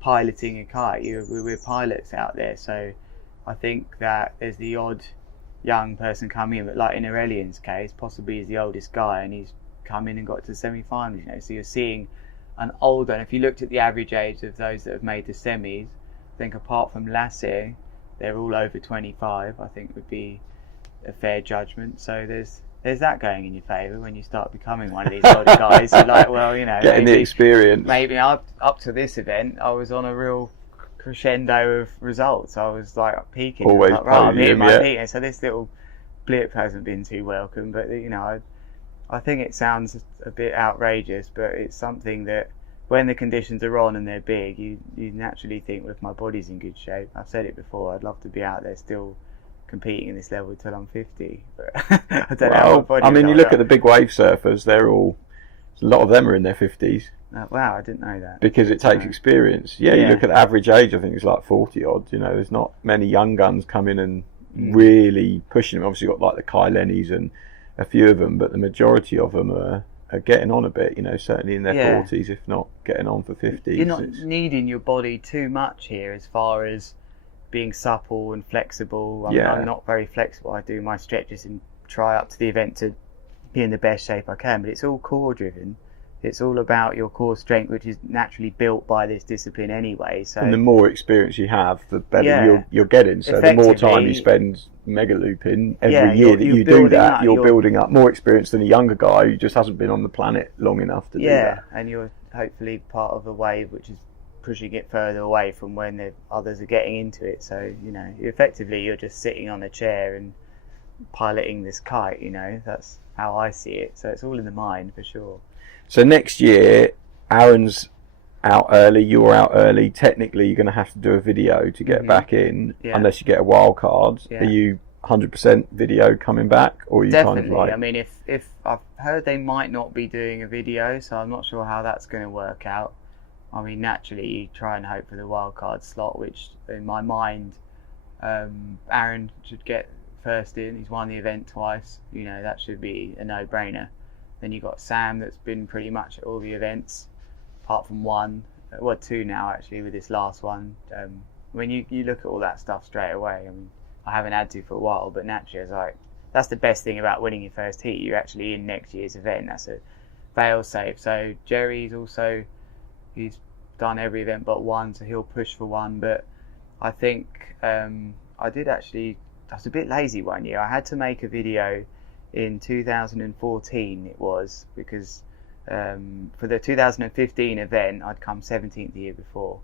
piloting a kite. We're pilots out there, so I think that there's the odd young person coming in, but like in Aurelian's case, possibly he's the oldest guy, and he's come in and got to the semi-finals. So you're seeing an older, and if you looked at the average age of those that have made the semis, I think apart from Lassie, they're all over 25. I think would be a fair judgment. So there's that going in your favour when you start becoming one of these older guys. You're like, well, getting the experience. Maybe up to this event, I was on a real crescendo of results. I was like peaking. Always like, right, I'm hitting my yeah. peak. And so this little blip hasn't been too welcome, but I think it sounds a bit outrageous, but it's something that when the conditions are on and they're big, you naturally think, well, if my body's in good shape, I've said it before, I'd love to be out there still competing in this level till I'm 50. But I don't know how my body. I mean, you look at the big wave surfers; a lot of them are in their 50s. Wow, I didn't know that. Because it takes experience. Yeah, you look at the average age, I think it's like 40 odd. There's not many young guns come in and really pushing them. Obviously, you've got like the Kai Lennies and a few of them, but the majority of them are getting on a bit, certainly in their 40s, if not getting on for 50s. You're not needing your body too much here as far as being supple and flexible. I mean, I'm not very flexible. I do my stretches and try up to the event to be in the best shape I can, but it's all core driven. It's all about your core strength, which is naturally built by this discipline anyway. So, and the more experience you have, the better you're getting. So the more time you spend mega looping every year that you do that, you're building up more experience than a younger guy who just hasn't been on the planet long enough to do that. Yeah, and you're hopefully part of a wave which is pushing it further away from when the others are getting into it. So, effectively you're just sitting on a chair and piloting this kite, that's how I see it. So it's all in the mind for sure. So next year, Aaron's out early, you're out early. Technically, you're going to have to do a video to get back in, unless you get a wild card. Yeah. Are you 100% video coming back, or are you Definitely. kind of like... I mean, if I've heard they might not be doing a video, so I'm not sure how that's going to work out. I mean, naturally, you try and hope for the wild card slot, which in my mind, Aaron should get first in. He's won the event twice. That should be a no-brainer. Then you've got Sam, that's been pretty much at all the events, apart from two now actually with this last one. When you look at all that stuff straight away, I mean, I haven't had to for a while, but naturally, that's the best thing about winning your first heat. You're actually in next year's event. That's a fail safe. So Jerry's also, he's done every event but one, so he'll push for one. But I think I was a bit lazy one year. I had to make a video in 2014 it was, because for the 2015 event I'd come 17th the year before,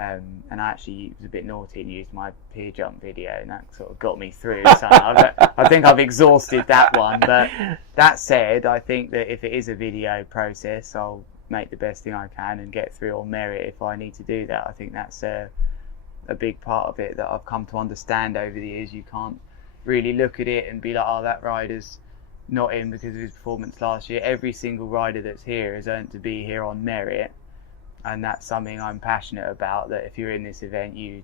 and I actually was a bit naughty and used my pier jump video, and that sort of got me through. So I think I've exhausted that one. But that said, I think that if it is a video process, I'll make the best thing I can and get through on merit if I need to do that. I think that's a big part of it that I've come to understand over the years. You can't really look at it and be like, oh, that rider's not in because of his performance last year. Every single rider that's here has earned to be here on merit, and that's something I'm passionate about. That if you're in this event, you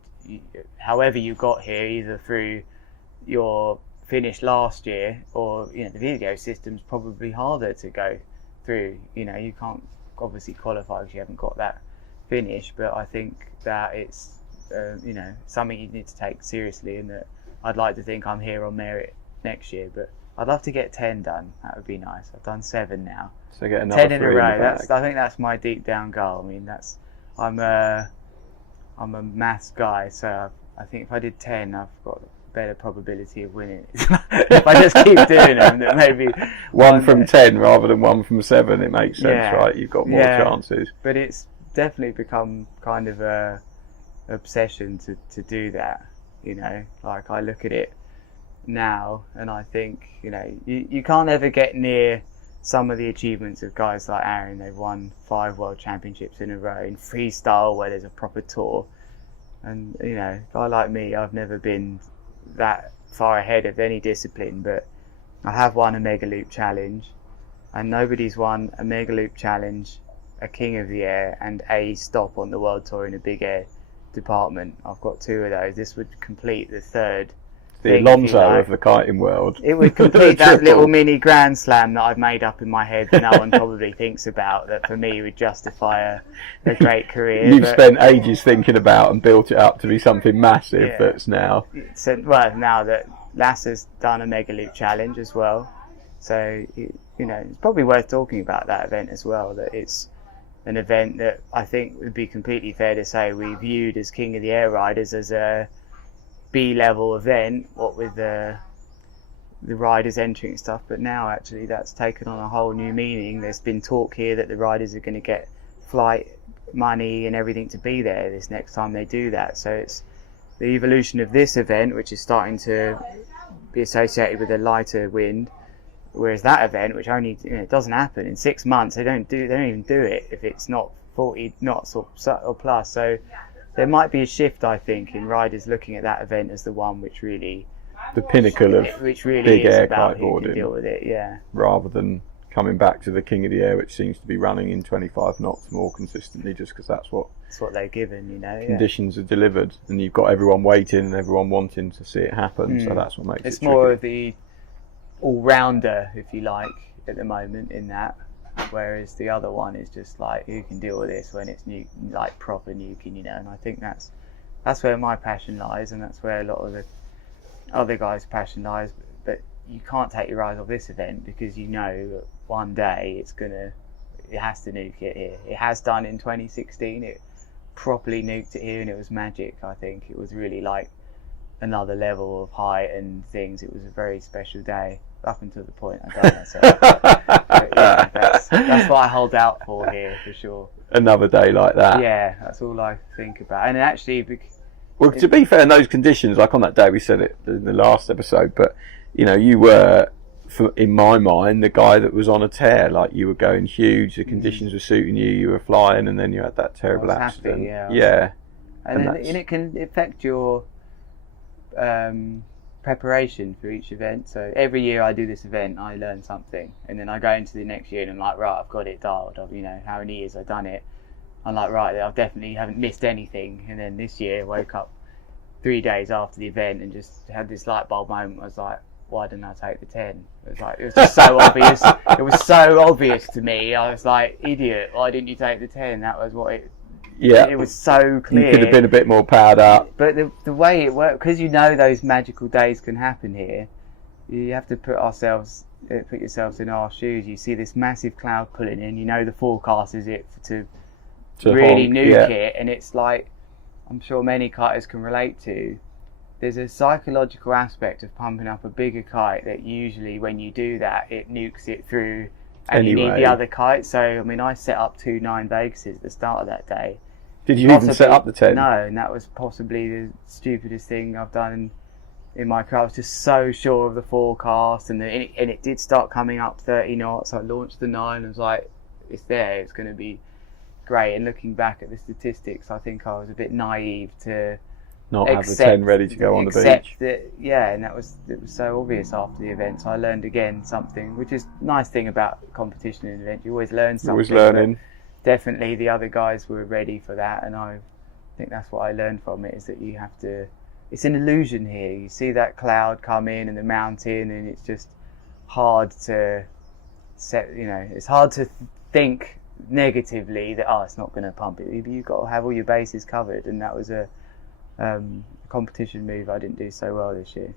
however you got here, either through your finish last year or the video system's probably harder to go through. You can't obviously qualify because you haven't got that finish, but I think that it's something you need to take seriously, and that I'd like to think I'm here on merit next year. But I'd love to get 10 done. That would be nice. I've done 7 now. So get another 10 in a row. I think that's my deep down goal. I mean, I'm a maths guy, so I think if I did 10, I've got a better probability of winning. If I just keep doing them, then maybe one from 10 rather than one from 7. It makes sense, right? You've got more chances. But it's definitely become kind of a obsession to do that. Like I look at it now and I think you can't ever get near some of the achievements of guys like Aaron. They've won 5 world championships in a row in freestyle where there's a proper tour. And you know, a guy like me, I've never been that far ahead of any discipline, but I have won a Mega Loop Challenge, and nobody's won a Mega Loop Challenge, a King of the Air, and a stop on the World Tour in a big air department. I've got 2 of those. This would complete the third. The Alonso of the kiting world. It would complete that little mini Grand Slam that I've made up in my head that no one probably thinks about, that for me would justify a great career. You've spent ages thinking about and built it up to be something massive. Yeah. That's now. So, well, now that Lasse's done a Mega Loop Challenge as well, so you know, it's probably worth talking about that event as well. That it's an event that I think would be completely fair to say we viewed as King of the Air riders as a B-level event, what with the riders entering and stuff, but now actually that's taken on a whole new meaning. There's been talk here that the riders are going to get flight money and everything to be there this next time they do that. So it's the evolution of this event, which is starting to be associated with a lighter wind, whereas that event, which only doesn't happen in 6 months, they don't even do it if it's not 40 knots or plus. So there might be a shift, I think, in riders looking at that event as the one which really, the pinnacle of which really big is air about who can kiteboarding, deal with it. Yeah. rather than coming back to the King of the Air, which seems to be running in 25 knots more consistently, just because that's what they're given, you know. conditions are delivered, and you've got everyone waiting and everyone wanting to see it happen. So that's what makes it's it more tricky. of the all-rounder, if you like, at the moment in that. Whereas the other one is just like, who can deal with this when it's like proper nuking, you know. And I think that's where my passion lies, and that's where a lot of the other guys' passion lies. But you can't take your eyes off this event, because you know that one day it has to nuke it here. It has done in 2016. It properly nuked it here, and it was magic. I think it was really like another level of height and things. It was a very special day up until the point I done myself. But, yeah, that's what I hold out for here, for sure. Another day like that. Yeah, that's all I think about. And actually, Well, to be fair, in those conditions, like on that day, we said it in the last episode, but you know, you were, in my mind, the guy that was on a tear. Like, you were going huge, the conditions were suiting you, you were flying, and then you had that terrible accident. Happy, yeah. And it can affect your preparation for each event. So every year I do this event, I learn something, and then I go into the next year and I'm like, right, I've got it dialed. You know, how many years I've done it. I'm like, right, I definitely haven't missed anything. And then this year, I woke up 3 days after the event and just had this light bulb moment. I was like, why didn't I take the 10? It was just so obvious. It was so obvious to me. I was like, idiot, why didn't you take the 10? That was what it. Yeah, it was so clear. You could have been a bit more powered up. But the way it worked, because you know those magical days can happen here, you have to put yourselves in our shoes. You see this massive cloud pulling in. You know the forecast is it to really nuke it, and it's like, I'm sure many kiters can relate to. There's a psychological aspect of pumping up a bigger kite that usually when you do that, it nukes it through. And you need the other kite. So, I mean, I set up 2 9 Vegases at the start of that day. Did you even set up the 10? No, and that was possibly the stupidest thing I've done in my career. I was just so sure of the forecast, and it did start coming up 30 knots. I launched the 9 and was like, it's there, it's going to be great. And looking back at the statistics, I think I was a bit naive to not have the 10 ready to go on the beach. And it was so obvious after the event. So I learned again something, which is a nice thing about competition and event. You always learn something. Always learning. Definitely the other guys were ready for that, and I think that's what I learned from it, is that you have to, it's an illusion here. You see that cloud come in and the mountain, and it's just hard to set, you know, it's hard to think negatively that, it's not going to pump it. You've got to have all your bases covered, and that was a competition move I didn't do so well this year.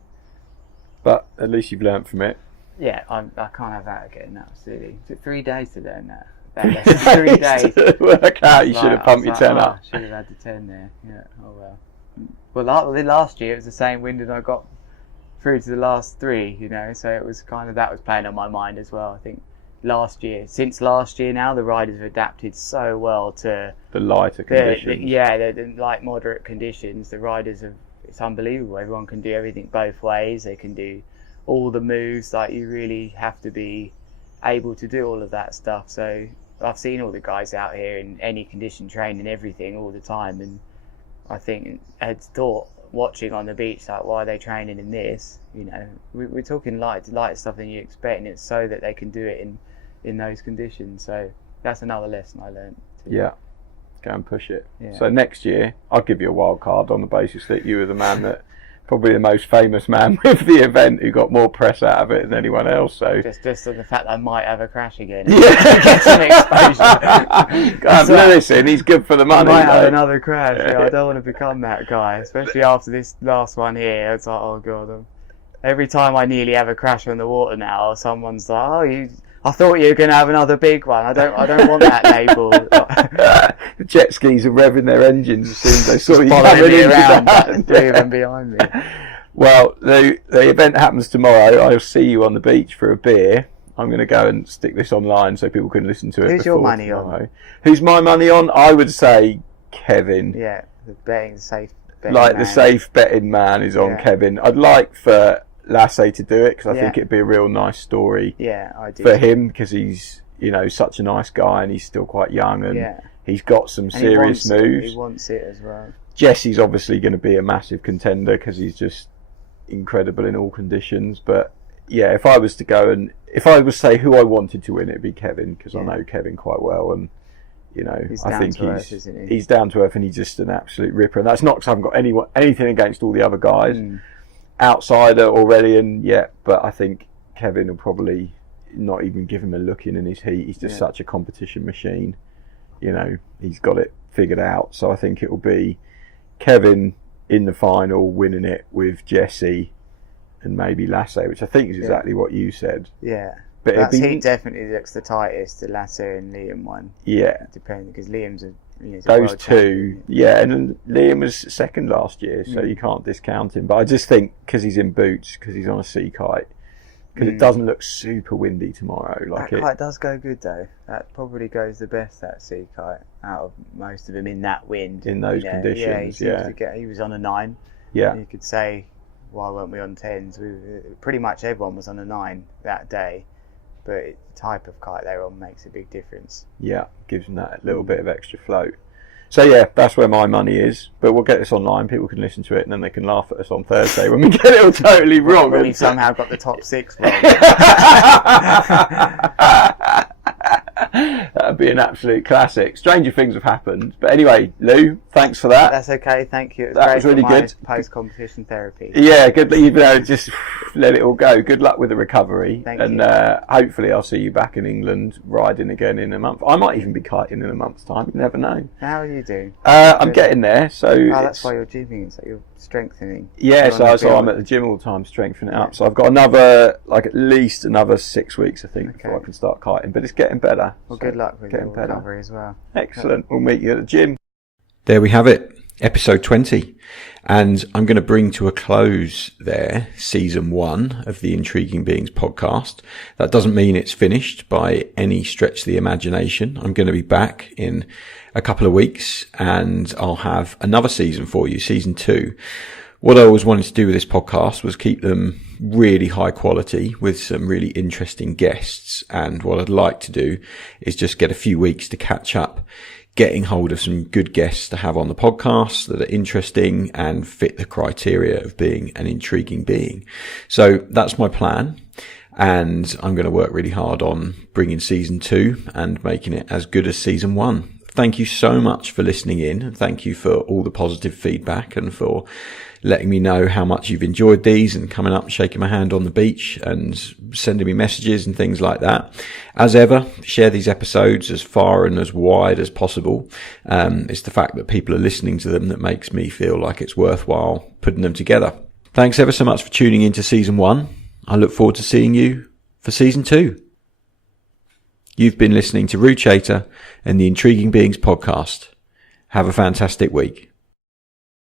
But at least you've learnt from it. Yeah, I can't have that again. That was silly. It took 3 days to learn that. 3 days. Work out, you should have pumped your 10 up. Should have had the 10 there. Yeah, oh well. Well, last year it was the same wind, and I got through to the last 3, you know, so it was kind of, that was playing on my mind as well. I think since last year now, the riders have adapted so well to the lighter conditions. The light moderate conditions. The riders it's unbelievable. Everyone can do everything both ways. They can do all the moves. Like, you really have to be able to do all of that stuff. So I've seen all the guys out here in any condition training everything all the time, and I think had thought watching on the beach, like, why are they training in this? You know, we're talking light stuff than you expect, and it's so that they can do it in those conditions. So that's another lesson I learned too. Yeah, go and push it. Yeah. So next year, I'll give you a wild card on the basis that you were the man that, probably the most famous man with the event, who got more press out of it than anyone else. So just on the fact that I might have a crash again. Yeah. Get some exposure. Go have Lewis in, he's good for the money. I might have though. another crash. Yeah, I don't want to become that guy, especially after this last one here. It's like, oh god. Every time I nearly have a crash on the water now, someone's like, oh, I thought you were going to have another big one. I don't want that label. The jet skis are revving their engines as soon as they saw you Following coming me in. around, three of them behind me. Well, the event happens tomorrow. I'll see you on the beach for a beer. I'm going to go and stick this online so people can listen to it. Who's your before money tomorrow. on? Who's my money on? I would say Kevin. Yeah, the safe betting Like man. the safe betting man is on Yeah. Kevin. I'd like for Lasse to do it, because I Yeah. think it'd be a real nice story Yeah, I do. for him, because he's, you know, such a nice guy and he's still quite young, and Yeah. he's got some And serious moves. He wants it as well. Jesse's obviously going to be a massive contender because he's just incredible in all conditions. But yeah, if I was to say who I wanted to win, it'd be Kevin, because I know Kevin quite well, and you know, He's I down think to earth, isn't he? he's down to earth, and he's just an absolute ripper. And that's not because I haven't got anything against all the other guys, outsider already, and but I think Kevin will probably not even give him a look in his heat. He's just such a competition machine. You know, he's got it figured out. So I think it will be Kevin in the final, winning it with Jesse and maybe Lasse, which I think is exactly what you said. Yeah. But That heat definitely looks the tightest, the Lasse and Liam one. Yeah. Depending, because Liam's he's a Those world two, champion. and then Liam was second last year, so you can't discount him. But I just think because he's in boots, because he's on a sea kite, because it doesn't look super windy tomorrow. Like That kite does go good though. That probably goes the best, that sea kite, out of most of them in that wind. In those conditions, Yeah, he seems to he was on a 9. Yeah. You could say, why weren't we on 10s? Pretty much everyone was on a 9 that day. But the type of kite they're on makes a big difference. Yeah, gives them that little bit of extra float. So yeah, that's where my money is. But we'll get this online. People can listen to it, and then they can laugh at us on Thursday when we get it all totally wrong. When we somehow got the top 6 wrong. That'd be an absolute classic. Stranger things have happened. But anyway, Lou, thanks for that. That's okay, thank you. It was That great was really for my good. post-competition therapy. Yeah, good. Just let it all go. Good luck with the recovery. Thank and you. Hopefully I'll see you back in England riding again in a month. I might even be kiting in a month's time. You never know. How are you doing? I'm getting there. So that's why you're gymming, so you're strengthening. Yeah, You're on the so I'm build. at the gym all the time strengthening it up. So I've got at least another 6 weeks, I think, before I can start kiting. But it's getting better. Well, So good luck with your getting better. recovery as well. Excellent. We'll meet you at the gym. There we have it, episode 20. And I'm going to bring to a close there season 1 of the Intriguing Beings podcast. That doesn't mean it's finished by any stretch of the imagination. I'm going to be back in a couple of weeks and I'll have another season for you, season 2. What I always wanted to do with this podcast was keep them really high quality with some really interesting guests. And what I'd like to do is just get a few weeks to catch up, getting hold of some good guests to have on the podcast that are interesting and fit the criteria of being an intriguing being. So that's my plan. And I'm going to work really hard on bringing season 2 and making it as good as season 1. Thank you so much for listening in, and thank you for all the positive feedback and for letting me know how much you've enjoyed these and coming up and shaking my hand on the beach and sending me messages and things like that. As ever, share these episodes as far and as wide as possible. It's the fact that people are listening to them that makes me feel like it's worthwhile putting them together. Thanks ever so much for tuning into season 1. I look forward to seeing you for season 2. You've been listening to Ruchater and the Intriguing Beings podcast. Have a fantastic week.